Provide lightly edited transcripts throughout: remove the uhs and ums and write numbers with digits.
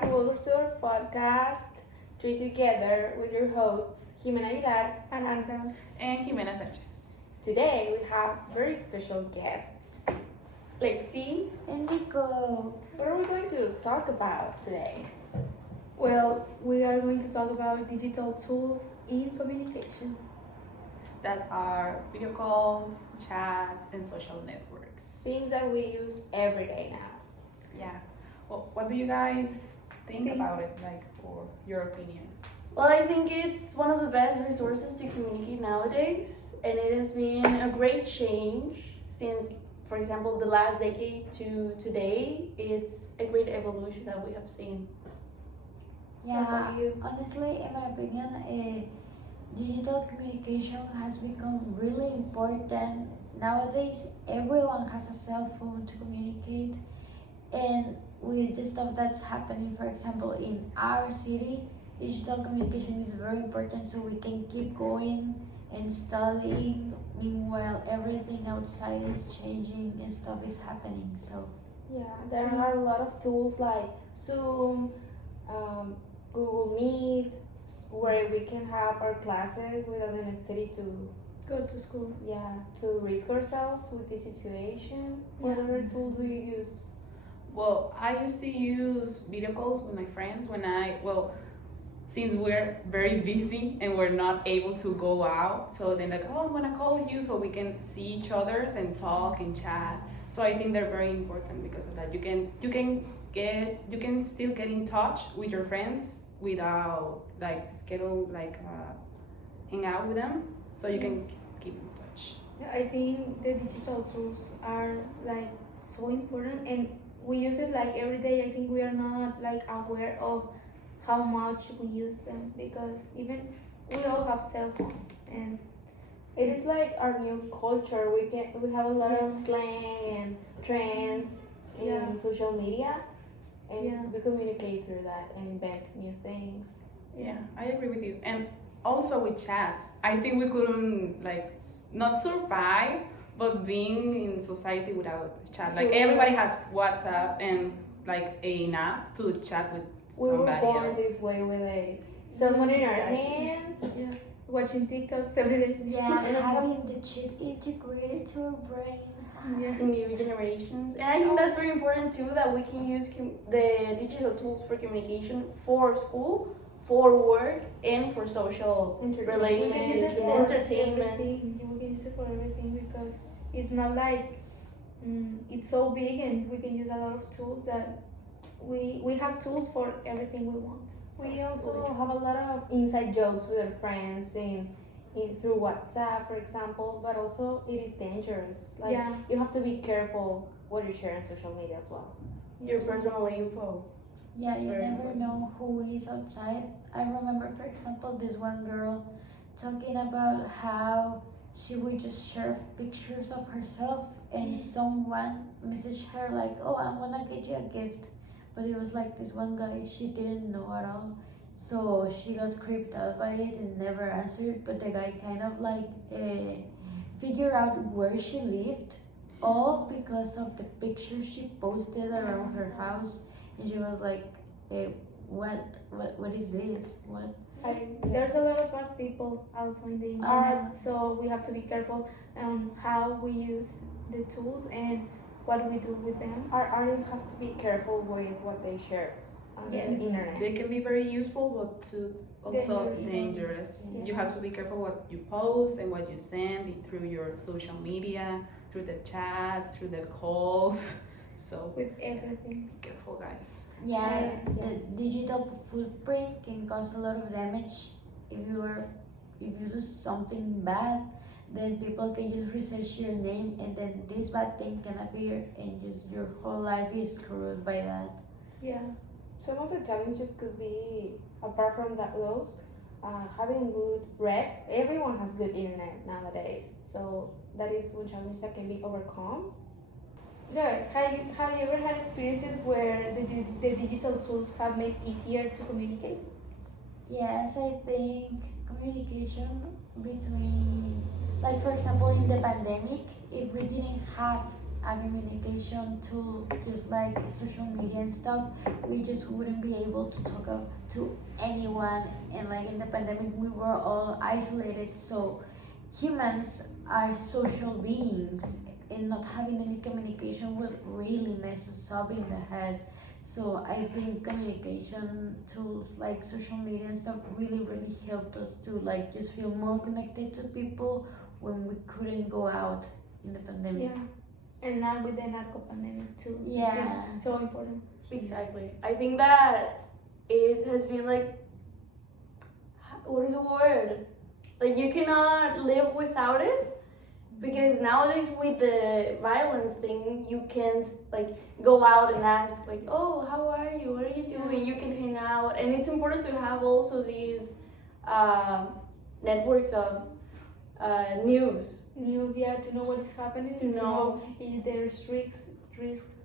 guys, and welcome to our podcast, Three Together, with your hosts, Jimena Aguilar And Axel. And Jimena Sanchez. Today we have very special guests, Lexi. And Nico. What are we going to talk about today? Well, we are going to talk about digital tools in communication. That are video calls, chats, and social networks. Things that we use every day now. Yeah. Well, what do you guys think about it, like, for your opinion? Well, I think it's one of the best resources to communicate nowadays, and it has been a great change since, for example, the last decade to today. It's a great evolution that we have seen. How about Yeah, you? honestly, in my opinion, digital communication has become really important. Nowadays, everyone has a cell phone to communicate, and with the stuff that's happening, for example, in our city, digital communication is very important so we can keep going and studying. Meanwhile, everything outside is changing and stuff is happening. So, Yeah, there are a lot of tools like Zoom, Google Meet, where we can have our classes without the necessity to Go to school. to risk ourselves with the situation. What Yeah. other tools do you use? Well, I used to use video calls with my friends since we're very busy and we're not able to go out. So then like, oh, I'm gonna call you so we can see each other and talk and chat. So I think they're very important because of that. You can still get in touch with your friends without hang out with them. So you can keep in touch. Yeah, I think the digital tools are like so important and we use it like every day. I think we are not like aware of how much we use them because even we all have cell phones and It is like our new culture. We have a lot of Yeah. slang and trends in Yeah. social media, and Yeah. we communicate through that and invent new things. Yeah, I agree with you. And also with chats, I think we couldn't not survive, but being in society without chat. Like Yeah. everybody has WhatsApp and like an app to chat with We were somebody born else. this way with someone in our Exactly. hands. yeah, watching TikToks every day. yeah, having the chip integrated to our brain. Yeah. In new generations, and I think that's very important too. That we can use the digital tools for communication for school, for work, and for social Entertainment. We can use it relationships and for entertainment. everything. We can use it for everything because it's not like it's so big and we can use a lot of tools that we have tools for everything we want. We also have a lot of inside jokes with our friends through WhatsApp, for example. But also, it is dangerous. Like Yeah. you have to be careful what you share on social media as well. Your personal info. Yeah, you Very never important. know who is outside. I remember, for example, this one girl talking about how she would just share pictures of herself and someone messaged her like, oh, I'm gonna get you a gift. But it was like this one guy she didn't know at all. So she got creeped out by it and never answered. But the guy kind of figured out where she lived, all because of the pictures she posted around her house. And she was like, what is this? What? There's a lot of bad people also in the internet, so we have to be careful on how we use the tools and what we do with them. Our audience has to be careful with what they share on Yes. the internet. They can be very useful, but also Dangerous. dangerous. Yes. You have to be careful what you post and what you send through your social media, through the chats, through the calls. So With everything. be careful, guys. Yeah, Yeah. the digital footprint can cause a lot of damage if you do something bad. Then people can just research your name, and then this bad thing can appear, and just your whole life is screwed by that. Yeah. Some of the challenges could be, apart from those, having good red. Everyone has good internet nowadays, so that is one challenge that can be overcome. Guys, have you ever had experiences where the digital tools have made easier to communicate? Yes, I think communication between, like for example, in the pandemic, if we didn't have a communication tool just like social media and stuff, we just wouldn't be able to talk to anyone. And like in the pandemic, we were all isolated. So humans are social beings, and not having any communication would really mess us up in the head. So I think communication tools like social media and stuff really helped us to like just feel more connected to people when we couldn't go out in the pandemic. Yeah. And now with the narco pandemic too. Yeah. It's so important. Exactly. I think that it has been like, what is the word? Like you cannot live without it, because nowadays with the violence thing, you can't like go out and ask like, oh, how are you? What are you doing? You can hang out, and it's important to have also these networks of news. News, yeah, to know what is happening, To to know. know if there's risks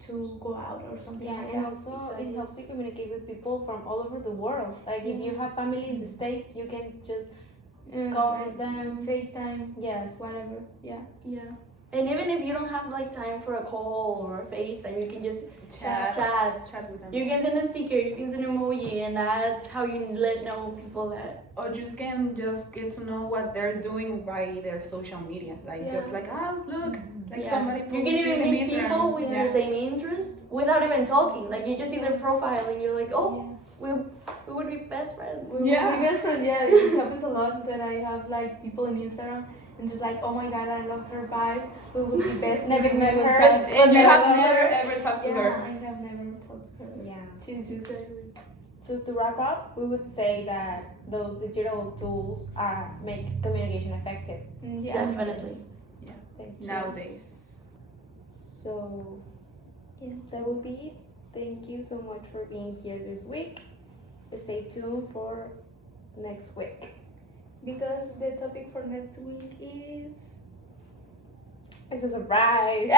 to go out or something Yeah, like and that. also exactly. it helps you communicate with people from all over the world. Like if you have family in the States, you can just call Like them. FaceTime, Yes. whatever. Yeah. Yeah. And even if you don't have like time for a call or a FaceTime, you can just Chat. chat. Chat with them. You can send a sticker, you can send an emoji, and that's how you let know people that. Or just can just get to know what they're doing by their social media. Like Yeah. just like, look, like Yeah. somebody You posted can this even in meet Instagram. people with Yeah. the same interest without even talking. Like you just see their profile and you're like, oh, we would be best friends. Yeah. My best friend, yeah, it happens a lot that I have like people on Instagram and just like, oh my god, I love her vibe. We would be best. Never met her. And you have Never. never ever talked to Yeah, her. I have never talked to her. Yeah. She's just So to wrap up, we would say that those digital tools make communication effective. yeah. Definitely. Thank you. Nowadays. So yeah, that will be it. Thank you so much for being here this week. Stay tuned for next week. Because the topic for next week is It's a surprise.